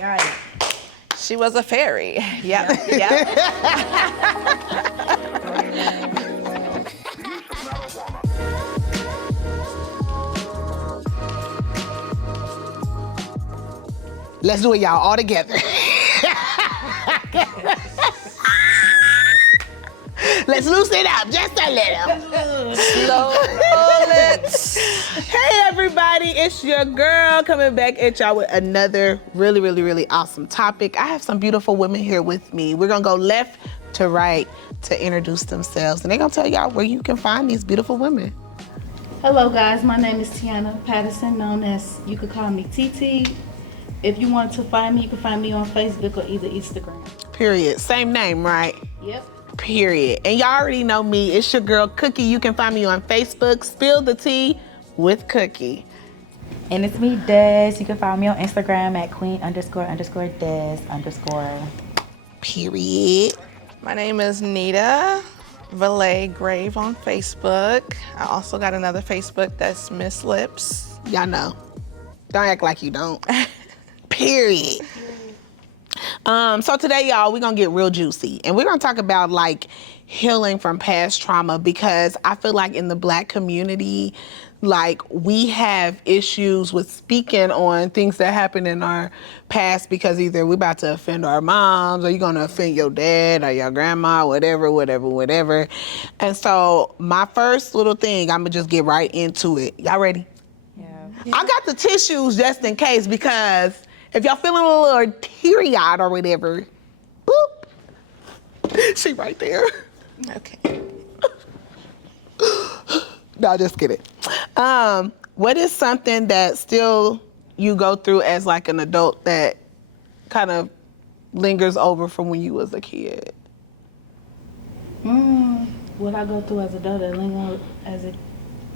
Right. She was a fairy. Yep. Yep. Let's do it, y'all, all together. Let's loosen it up just a little. Slow roll it. Hey everybody, it's your girl coming back at y'all with another really awesome topic. I have some beautiful women here with me. We're gonna go left to right to introduce themselves, and they're gonna tell y'all where you can find these beautiful women. Hello guys, my name is Tiana Patterson, known as, you could call me TT. If you want to find me, you can find me on Facebook or either Instagram. Period. Same name, right? Yep. Period. And y'all already know me. It's your girl Cookie. You can find me on Facebook. Spill the tea with Cookie. And it's me, Des. You can find me on Instagram at queen__Des_. Period. My name is Nita Valet Grave on Facebook. I also got another Facebook that's Miss Lips. Y'all know. Don't act like you don't. Period. So today, y'all, we're gonna get real juicy, and we're gonna talk about like healing from past trauma, because I feel like in the Black community, like we have issues with speaking on things that happened in our past, because either we're about to offend our moms, or you're gonna offend your dad or your grandma, whatever. And so my first little thing, I'm gonna just get right into it. Y'all ready? Yeah. I got the tissues just in case, because if y'all feeling a little teary-eyed or whatever, boop, she right there. Okay. No, just kidding. What is something that still you go through as like an adult that kind of lingers over from when you was a kid? What I go through as an adult that linger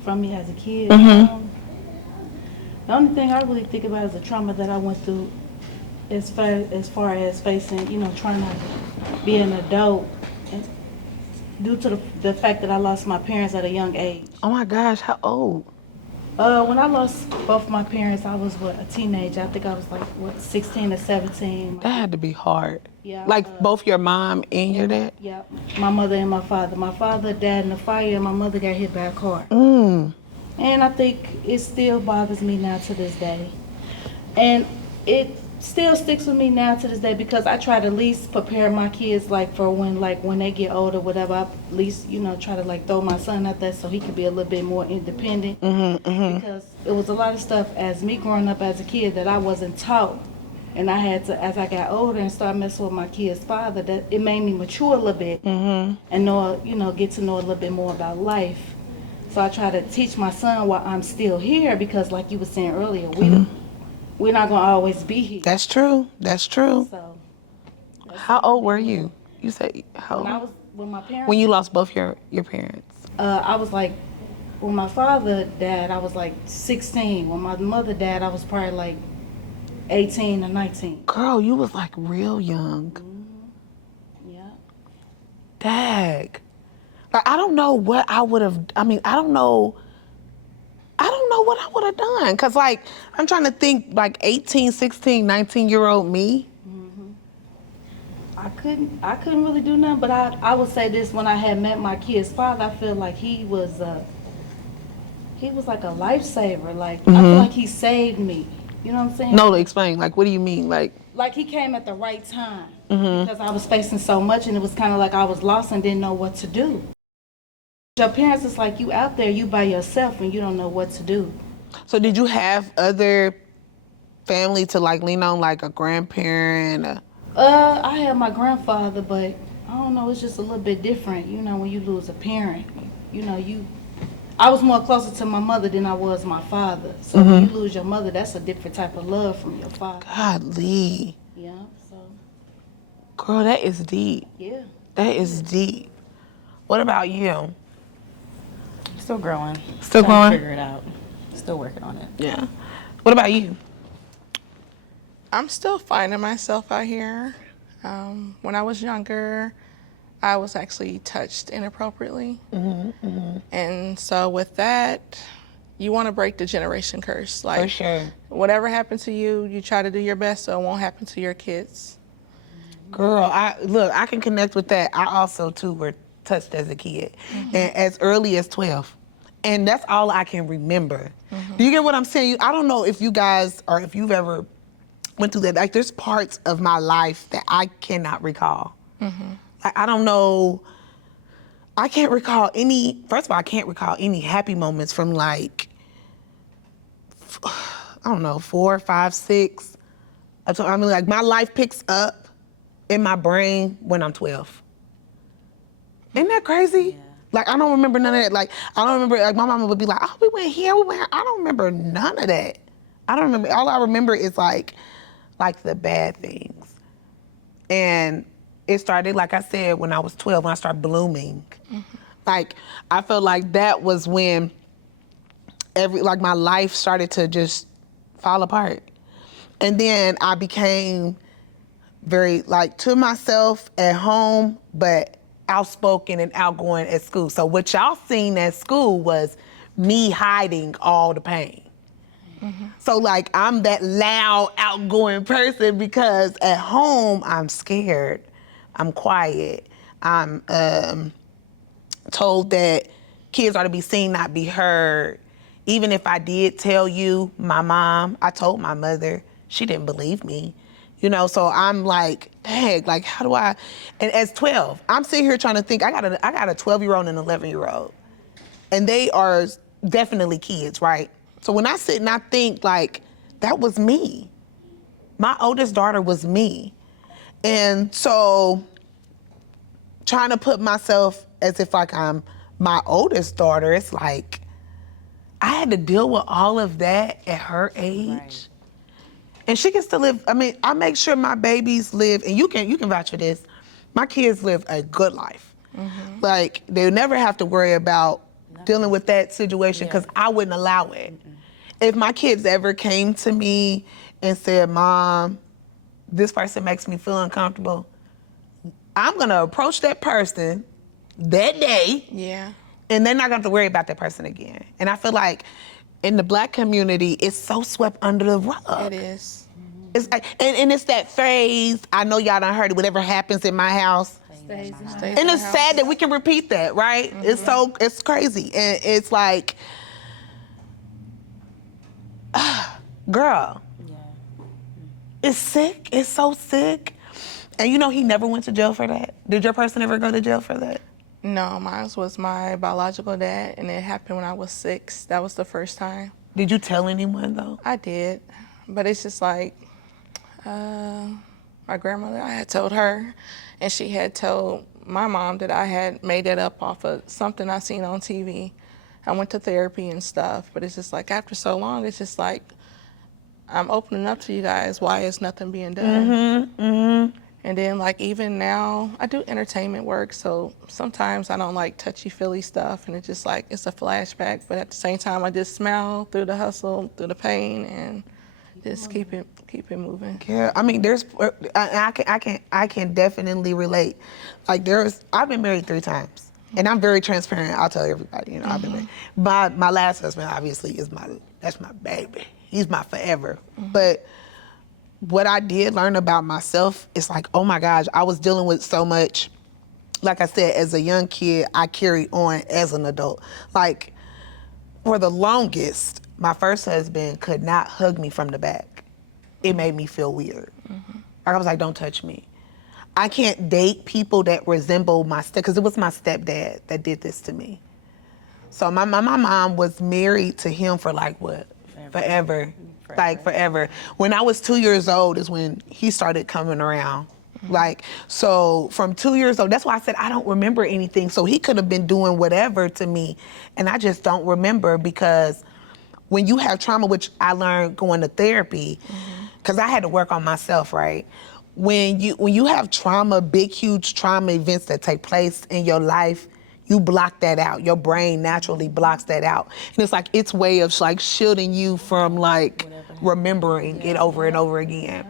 from me as a kid. The only thing I really think about is the trauma that I went through as far as facing, trying to be an adult, and due to the fact that I lost my parents at a young age. Oh my gosh, how old? When I lost both my parents, I was a teenager. I think I was 16 or 17. That had to be hard. Yeah. Like both your mom and your dad? Yeah, my mother and my father. My father died in a fire, and my mother got hit by a car. And I think it still bothers me now to this day. And it still sticks with me now to this day, because I try to at least prepare my kids for when they get older, whatever. I at least, try to throw my son out there so he can be a little bit more independent. Because it was a lot of stuff as me growing up as a kid that I wasn't taught. And I had to, as I got older and started messing with my kid's father, that it made me mature a little bit and know, get to know a little bit more about life. So I try to teach my son while I'm still here, because like you were saying earlier, we're not gonna always be here. That's true. So How old were you? You said how old? When my parents. When you lost both your parents? I was when my father died, I was 16. When my mother died, I was probably 18 or 19. Girl, you was real young. Yeah. Dag. I don't know what I would have, I don't know what I would have done. Cause I'm trying to think 18, 16, 19-year-old me. I couldn't really do nothing, but I would say this: when I had met my kid's father, I feel like he was like a lifesaver. I feel like he saved me. You know what I'm saying? No, explain. What do you mean? Like he came at the right time, because I was facing so much, and it was kind of like I was lost and didn't know what to do. Your parents is you out there, you by yourself, and you don't know what to do. So did you have other family to lean on, a grandparent? I had my grandfather, but I don't know, it's just a little bit different, when you lose a parent. I was more closer to my mother than I was my father. So when you lose your mother, that's a different type of love from your father. Godly. Yeah, so. Girl, that is deep. Yeah. That is deep. What about you? Still growing. Still Trying growing? to figure it out. Still working on it. Yeah. What about you? I'm still finding myself out here. When I was younger, I was actually touched inappropriately. And so with that, you want to break the generation curse. Like, For sure. whatever happened to you, you try to do your best so it won't happen to your kids. Girl, I can connect with that. I also too were touched as a kid, and as early as 12, and that's all I can remember. Do you get what I'm saying? I don't know if you guys or if you've ever went through that. Like, there's parts of my life that I cannot recall. Like, I don't know. I can't recall any. First of all, I can't recall any happy moments from like I don't know 4, 5, 6. I mean, like my life picks up in my brain when I'm 12. Isn't that crazy? Yeah. Like, I don't remember none of that. Like, I don't remember, like, my mama would be like, oh, we went here, we went here. I don't remember none of that. I don't remember. All I remember is, like the bad things. And it started, like I said, when I was 12, when I started blooming. Like, I felt like that was when my life started to just fall apart. And then I became very, like, to myself at home, but outspoken and outgoing at school. So what y'all seen at school was me hiding all the pain. So, like, I'm that loud, outgoing person because at home, I'm scared. I'm quiet. I'm told that kids are to be seen, not be heard. Even if I did tell you, I told my mother, she didn't believe me. You know, so I'm like, dang, like, how do I? And as 12, I'm sitting here trying to think. I got a 12-year-old and an 11-year-old, and they are definitely kids, right? So when I sit and I think, like, that was me. My oldest daughter was me, and so trying to put myself as if like I'm my oldest daughter, it's like I had to deal with all of that at her age. Right. And she can still live. I mean, I make sure my babies live, and you can vouch for this. My kids live a good life. Like, they'll never have to worry about dealing with that situation because I wouldn't allow it. If my kids ever came to me and said, Mom, this person makes me feel uncomfortable, I'm gonna approach that person that day. Yeah. And they're not gonna have to worry about that person again. And I feel like in the Black community, it's so swept under the rug. It is. It's like, and it's that phrase, I know y'all done heard it, whatever happens in my house. Stays in my house. And it's sad that we can repeat that, right? It's crazy. And it's like, girl, it's sick, it's so sick. And you know he never went to jail for that? Did your person ever go to jail for that? No, mine was my biological dad, and it happened when I was 6. That was the first time. Did you tell anyone, though? I did, but it's just like, my grandmother, I had told her, and she had told my mom that I had made it up off of something I seen on TV. I went to therapy and stuff, but it's just like, after so long, it's just like, I'm opening up to you guys. Why is nothing being done? And then, like, even now, I do entertainment work, so sometimes I don't like touchy-feely stuff, and it's just like, it's a flashback, but at the same time, I just smile through the hustle, through the pain, and just keep it moving. Yeah, I mean, I can definitely relate. Like, I've been married 3 times, and I'm very transparent. I'll tell everybody, you know, I've been married. My last husband, obviously, that's my baby. He's my forever. But what I did learn about myself is like, oh my gosh, I was dealing with so much. Like I said, as a young kid, I carried on as an adult. Like, for the longest, my first husband could not hug me from the back. It made me feel weird. I was like, don't touch me. I can't date people that resemble because it was my stepdad that did this to me. So my mom was married to him for like what? Forever. Like forever. When I was 2 years old is when he started coming around. Like, so from 2 years old, that's why I said I don't remember anything. So he could have been doing whatever to me, and I just don't remember, because when you have trauma, which I learned going to therapy, because I had to work on myself, right? When you have trauma, big, huge trauma events that take place in your life, you block that out. Your brain naturally blocks that out. And it's like its way of like shielding you from like remembering it over and over again.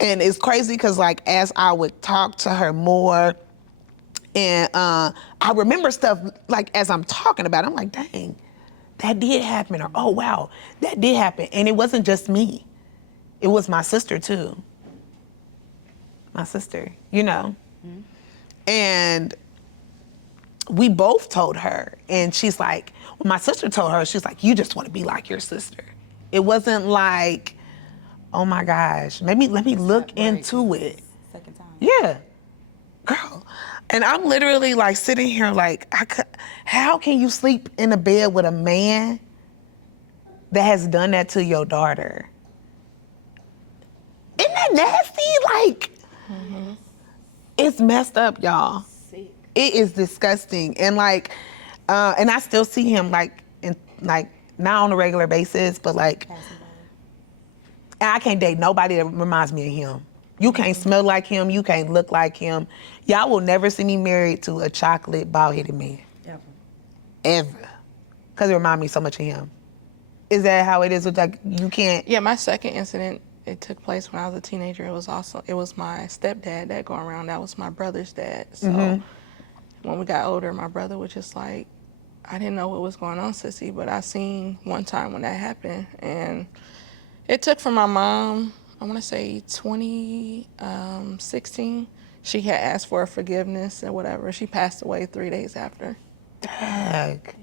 And it's crazy because like as I would talk to her more, and I remember stuff like as I'm talking about it, I'm like, dang, that did happen, or oh wow, that did happen. And it wasn't just me. It was my sister too. My sister, you know. And we both told her, and she's like, when my sister told her, she's like, you just want to be like your sister. It wasn't like, oh my gosh, maybe let me look into it. Second time. Yeah, girl. And I'm literally like sitting here like, how can you sleep in a bed with a man that has done that to your daughter? Isn't that nasty? Like, it's messed up, y'all. Sick. It is disgusting. And like, and I still see him like, not on a regular basis, but like, I can't date nobody that reminds me of him. You can't smell like him. You can't look like him. Y'all will never see me married to a chocolate, bald-headed man. Ever. Ever. Because it reminds me so much of him. Is that how it is with like, you can't? Yeah, my second incident, it took place when I was a teenager. It was my stepdad that going around. That was my brother's dad. So when we got older, my brother was just like, I didn't know what was going on, sissy, but I seen one time when that happened. And it took from my mom, I want to say 2016, she had asked for forgiveness and whatever. She passed away 3 days after. Heck.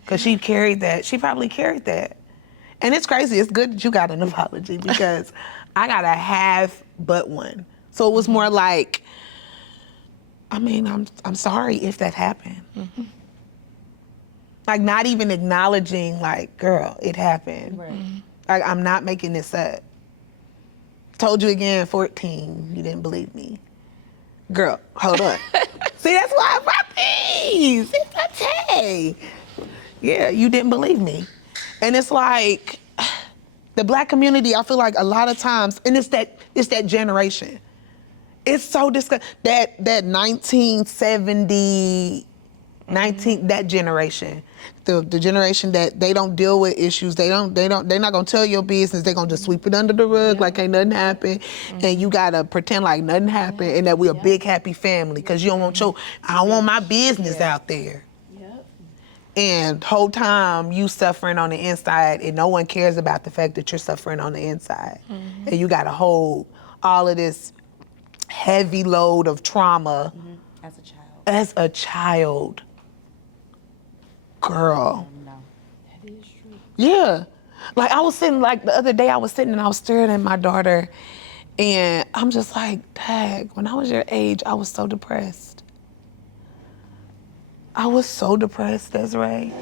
Because she carried that. She probably carried that. And it's crazy. It's good that you got an apology because I got a half but one. So it was more like, I mean, I'm sorry if that happened. Like not even acknowledging like, girl, it happened. Right. Like I'm not making this up. Told you again, 14, you didn't believe me. Girl, hold on. See, that's why I brought these. It's a tay. Yeah, you didn't believe me. And it's like, the Black community, I feel like a lot of times, and it's that generation. It's so disgusting. That 1970, that generation. The generation that they don't deal with issues. They're not gonna tell your business. They're gonna just sweep it under the rug like ain't nothing happened. And you gotta pretend like nothing happened and that we're a big happy family because you don't want I don't want my business out there. And whole time you suffering on the inside and no one cares about the fact that you're suffering on the inside. And you gotta hold all of this heavy load of trauma As a child. as a child. Girl. No. That is true. Yeah. Like I was sitting, like the other day I was sitting and I was staring at my daughter and I'm just like, dang, when I was your age, I was so depressed. I was so depressed, Desiree.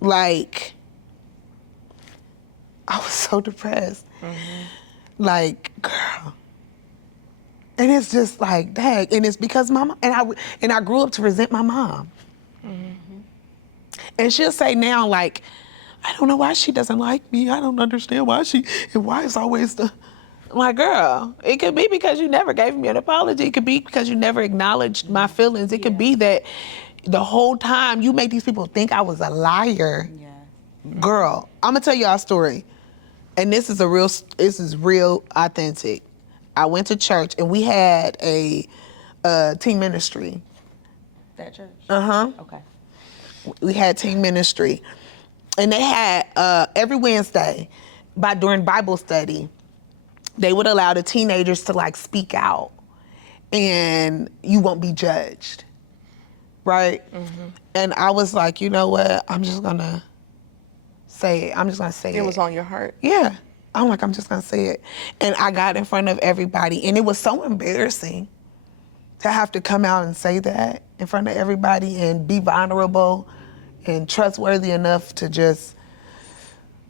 Like, I was so depressed. Like, girl. And it's just like, dang. And it's because my mom, and I grew up to resent my mom. And she'll say now, like, I don't know why she doesn't like me. I don't understand why it's always the, I'm like, girl, it could be because you never gave me an apology. It could be because you never acknowledged my feelings. It could be that the whole time you made these people think I was a liar. Yeah. Girl, I'm gonna tell you our story. And this is real authentic. I went to church and we had a teen ministry. That church? Okay. We had teen ministry. And they had, every Wednesday, during Bible study, they would allow the teenagers to like speak out and you won't be judged, right? And I was like, you know what? I'm just gonna say it. I'm just gonna say it. It was on your heart. Yeah. I'm like, I'm just gonna say it. And I got in front of everybody and it was so embarrassing to have to come out and say that in front of everybody and be vulnerable and trustworthy enough to just,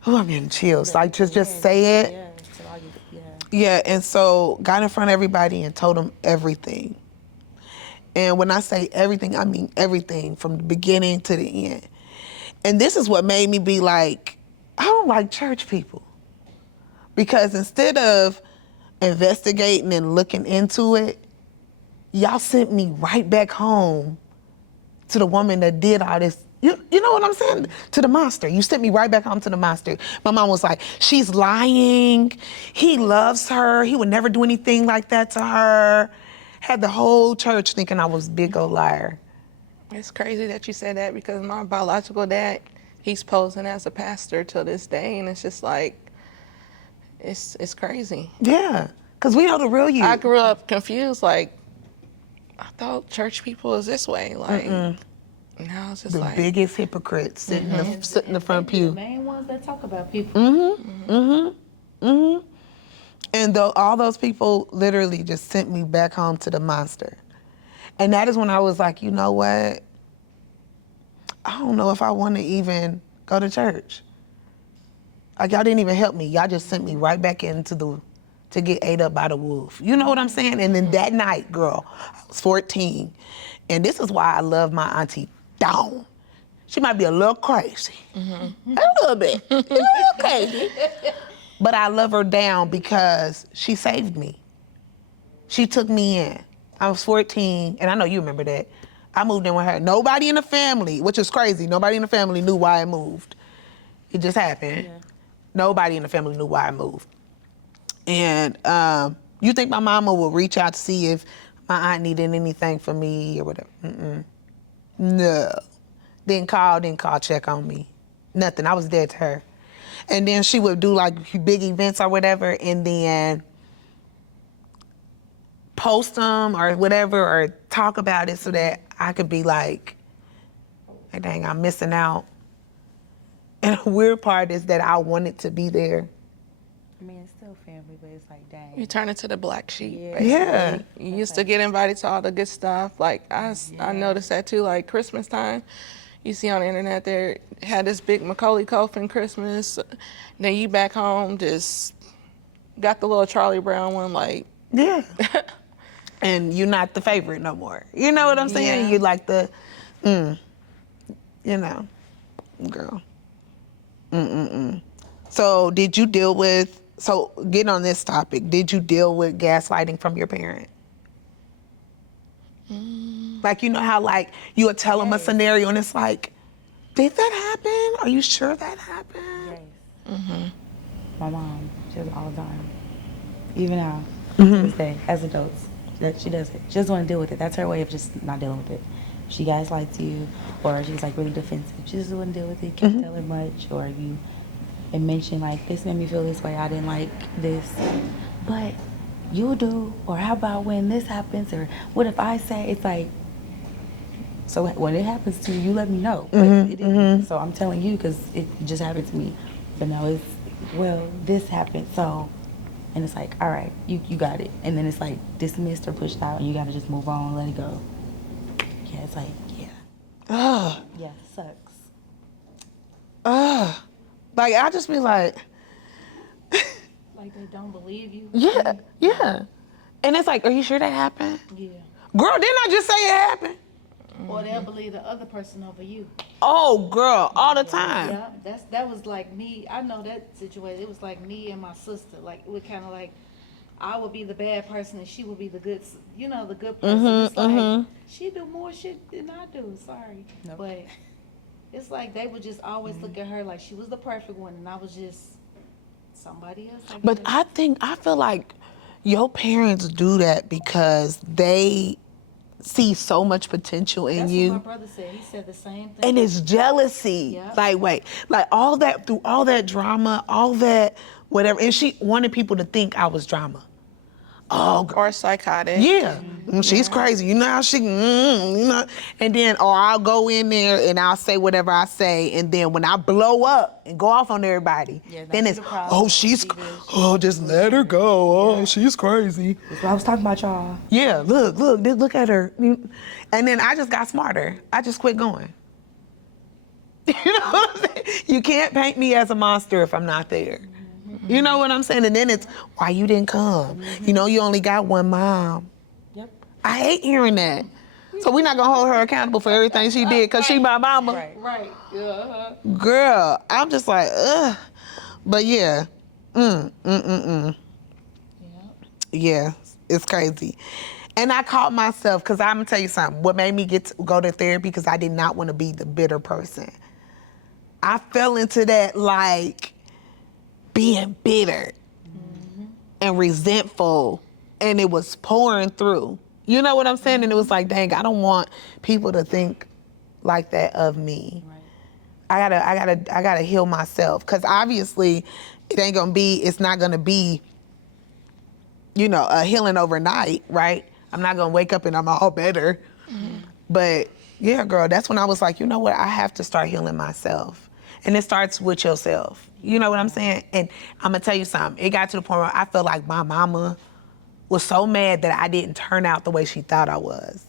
I'm getting chills. Like just say it. Yeah, and so got in front of everybody and told them everything. And when I say everything, I mean everything from the beginning to the end. And this is what made me be like, I don't like church people. Because instead of investigating and looking into it, y'all sent me right back home to the woman that did all this. You know what I'm saying? To the monster. You sent me right back home to the monster. My mom was like, she's lying. He loves her. He would never do anything like that to her. Had the whole church thinking I was a big old liar. It's crazy that you said that because my biological dad, he's posing as a pastor till this day, and it's just like, it's crazy. Yeah, because we know the real you. I grew up confused, like, I thought church people is this way. Like, now it's just The like, biggest hypocrites sitting in the front They be the pew. main ones that talk about people. And though all those people literally just sent me back home to the monster. And that is when I was like, you know what? I don't know if I want to even go to church. Like, y'all didn't even help me. Y'all just sent me right back to get ate up by the wolf. You know what I'm saying? And then that night, girl, I was 14. And this is why I love my auntie Dawn. She might be a little crazy. A little bit. A little crazy. But I love her down because she saved me. She took me in. I was 14, and I know you remember that. I moved in with her. Nobody in the family, which is crazy, nobody in the family knew why I moved. It just happened. Yeah. Nobody in the family knew why I moved. And you think my mama would reach out to see if my aunt needed anything for me or whatever? No. Didn't call, check on me. Nothing. I was dead to her. And then she would do like big events or whatever, and then post them or whatever, or talk about it so that I could be like, hey, dang, I'm missing out. And the weird part is that I wanted to be there. I mean, it's still family, but it's like, dang. you turn into the black sheep, Yeah. basically. Yeah. You used to get invited to all the good stuff. Like, I noticed that too, like Christmas time. You see on the internet they had this big Macaulay Culkin Christmas. Then you back home just got the little Charlie Brown one, like. Yeah. And you're not the favorite no more. You know what I'm saying? Yeah. You're like the, you know, girl. So did you deal with, so getting on this topic, did you deal with gaslighting from your parent? Like, you know how like you would tell them a scenario and it's like, did that happen? Are you sure that happened? Yes. My mom, she does it all the time. Even now, to this day, as adults, that she does it. She doesn't want to deal with it. That's her way of just not dealing with it. She gaslights you, or she's like really defensive. She just wouldn't deal with it. Can't tell her much, or you and mention like, this made me feel this way. I didn't like this, but you'll do. Or how about when this happens? Or what if I say? It's like, so when it happens to you, you let me know. But it didn't. So I'm telling you because it just happened to me. But no, it's, well, this happened, so. And it's like, all right, you got it. And then it's like dismissed or pushed out, and you got to just move on, let it go. Yeah, it's like, yeah. Ugh. Yeah, it sucks. Ugh. Like, I just be like, Like they don't believe you. yeah. And it's like, are you sure that happened? Yeah. Girl, didn't I just say it happened? Or they'll believe the other person over you. Oh, girl, all the time. Yeah, that was like me. I know that situation. It was like me and my sister. Like it was kind of like I would be the bad person and she would be the good. The good person. It's like she do more shit than I do. Sorry, but it's like they would just always look at her like she was the perfect one, and I was just somebody else. But I feel like your parents do that because they see so much potential in That's you. what my brother said. He said the same thing. And it's jealousy. Yeah. Like, wait, like all that, through all that drama, all that whatever. And she wanted people to think I was drama. Oh, girl. Or psychotic. Yeah, she's crazy. You know how she, and then, or I'll go in there and I'll say whatever I say, and then when I blow up and go off on everybody, then it's, oh, just let her go. Oh, she's crazy. That's what I was talking about, y'all. Yeah, look at her. And then I just got smarter. I just quit going. You know what I'm saying? You can't paint me as a monster if I'm not there. You know what I'm saying? And then it's, why you didn't come? You know, you only got one mom. Yep. I hate hearing that. So we're not gonna hold her accountable for everything she did because she my mama. Right. Yeah. Girl, I'm just like, ugh. But yeah. Yeah, it's crazy. And I caught myself, because I'm gonna tell you something. What made me go to therapy, because I did not want to be the bitter person. I fell into that, like, being bitter and resentful, and it was pouring through. You know what I'm saying? And it was like, dang, I don't want people to think like that of me. Right. I gotta heal myself, because obviously it's not gonna be, a healing overnight, right? I'm not gonna wake up and I'm all better. Mm-hmm. But yeah, girl, that's when I was like, you know what? I have to start healing myself. And it starts with yourself. You know what I'm saying? And I'm gonna tell you something. It got to the point where I felt like my mama was so mad that I didn't turn out the way she thought I was.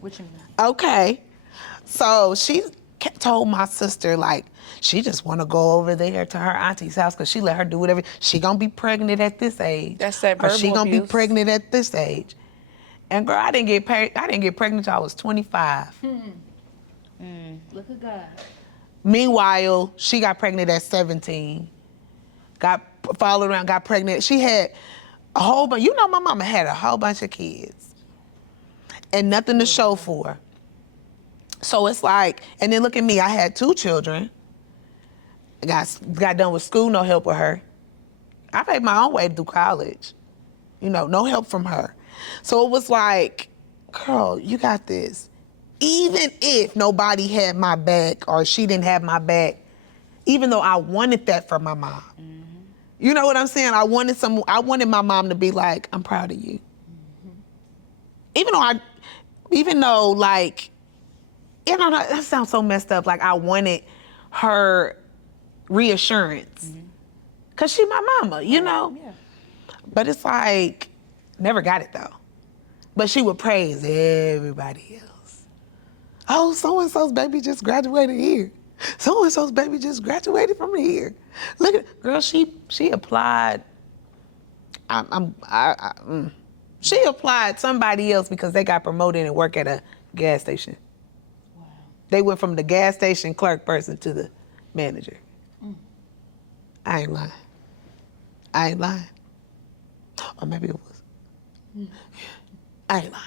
What you mean? Okay. So she told my sister, like, she just want to go over there to her auntie's house because she let her do whatever. She gonna be pregnant at this age. That's that Or she verbal gonna be abuse. pregnant at this age. And girl, I didn't get pregnant till I was 25. Look at God. Meanwhile, she got pregnant at 17. Got followed around, got pregnant. She had a whole bunch. My mama had a whole bunch of kids. And nothing to show for her. So it's like, and then look at me, I had 2 children. I got done with school, no help with her. I paid my own way through college. No help from her. So it was like, girl, you got this. Even if nobody had my back or she didn't have my back, even though I wanted that for my mom. Mm-hmm. You know what I'm saying? I wanted my mom to be like, I'm proud of you. Mm-hmm. Even though like, that sounds so messed up. Like I wanted her reassurance. Cause she my mama, Yeah. But it's like, never got it though. But she would praise everybody else. Oh, so-and-so's baby just graduated here. So-and-so's baby just graduated from here. Look at, girl, she applied. She applied somebody else because they got promoted and work at a gas station. Wow. They went from the gas station clerk person to the manager. I ain't lying. Or maybe it was. I ain't lying.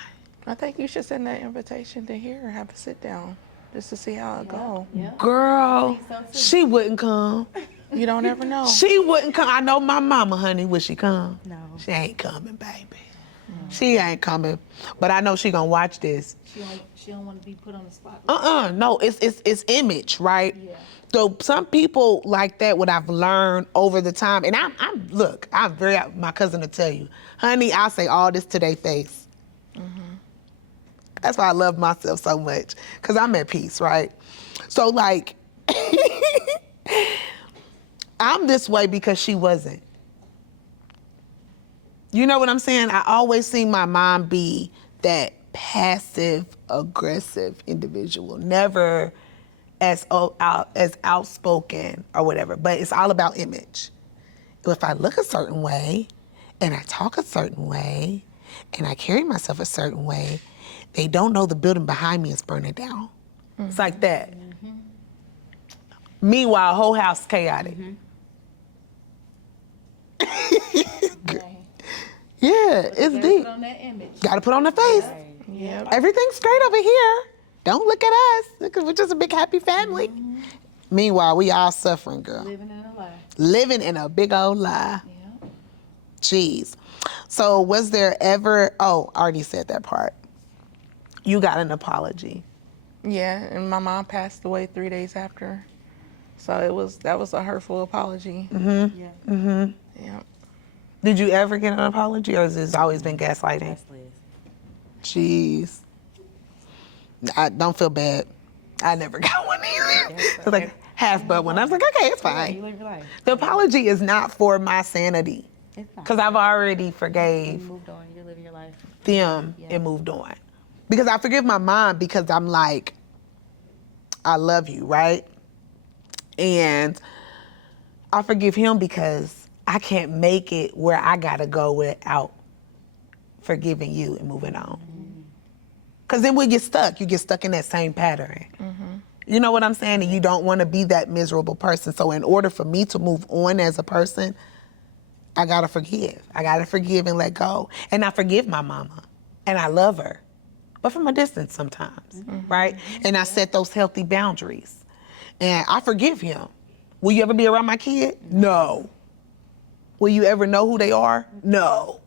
I think you should send that invitation to here and have a sit down just to see how it go. Yeah. Girl, I think so, too. she wouldn't come. You don't ever know. She wouldn't come. I know my mama, honey. Would she come? No. She ain't coming, baby. She ain't coming. But I know she gonna watch this. She don't want to be put on the spot. No, it's image, right? Yeah. So some people like that, what I've learned over the time, and my cousin will tell you, honey, I say all this to their face. That's why I love myself so much, because I'm at peace, right? So like, I'm this way because she wasn't. You know what I'm saying? I always seen my mom be that passive, aggressive individual, never as outspoken or whatever, but it's all about image. If I look a certain way, and I talk a certain way, and I carry myself a certain way, they don't know the building behind me is burning down. It's like that. Meanwhile, whole house chaotic. Yeah, it's deep. Put on that image. Gotta put on the face. Yep. Everything's great over here. Don't look at us, because we're just a big happy family. Meanwhile, we all suffering, girl. Living in a lie. Living in a big old lie. Yeah. Jeez. So was there ever, I already said that part. You got an apology. Yeah, and my mom passed away 3 days after. So that was a hurtful apology. Yeah. Yeah. Did you ever get an apology, or has this always been gaslighting? That's Liz. Jeez. I don't feel bad. I never got one either. It was like half but one. I was like, okay, it's Yeah, fine. you live your life. The apology is not for my sanity, It's not. because I've already You forgave moved on. You live your life. them Yeah. and moved on. Because I forgive my mom because I'm like, I love you, right? And I forgive him because I can't make it where I gotta go without forgiving you and moving on. Because then we get stuck. You get stuck in that same pattern. You know what I'm saying? And you don't want to be that miserable person. So in order for me to move on as a person, I gotta forgive. I gotta forgive and let go. And I forgive my mama. And I love her. But from a distance sometimes, right? And I set those healthy boundaries. And I forgive him. Will you ever be around my kid? No. Will you ever know who they are? No.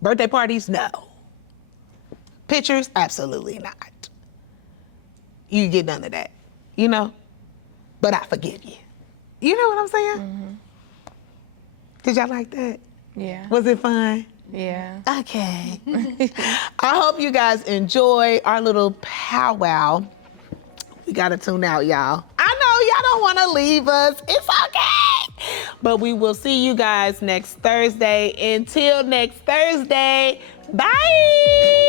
Birthday parties? No. Pictures? Absolutely not. you get none of that, you know? But I forgive you. You know what I'm saying? Did y'all like that? Yeah. Was it fun? Yeah. Okay. I hope you guys enjoy our little powwow. We gotta tune out, y'all. I know y'all don't wanna leave us. It's okay. But we will see you guys next Thursday. Until next Thursday, bye.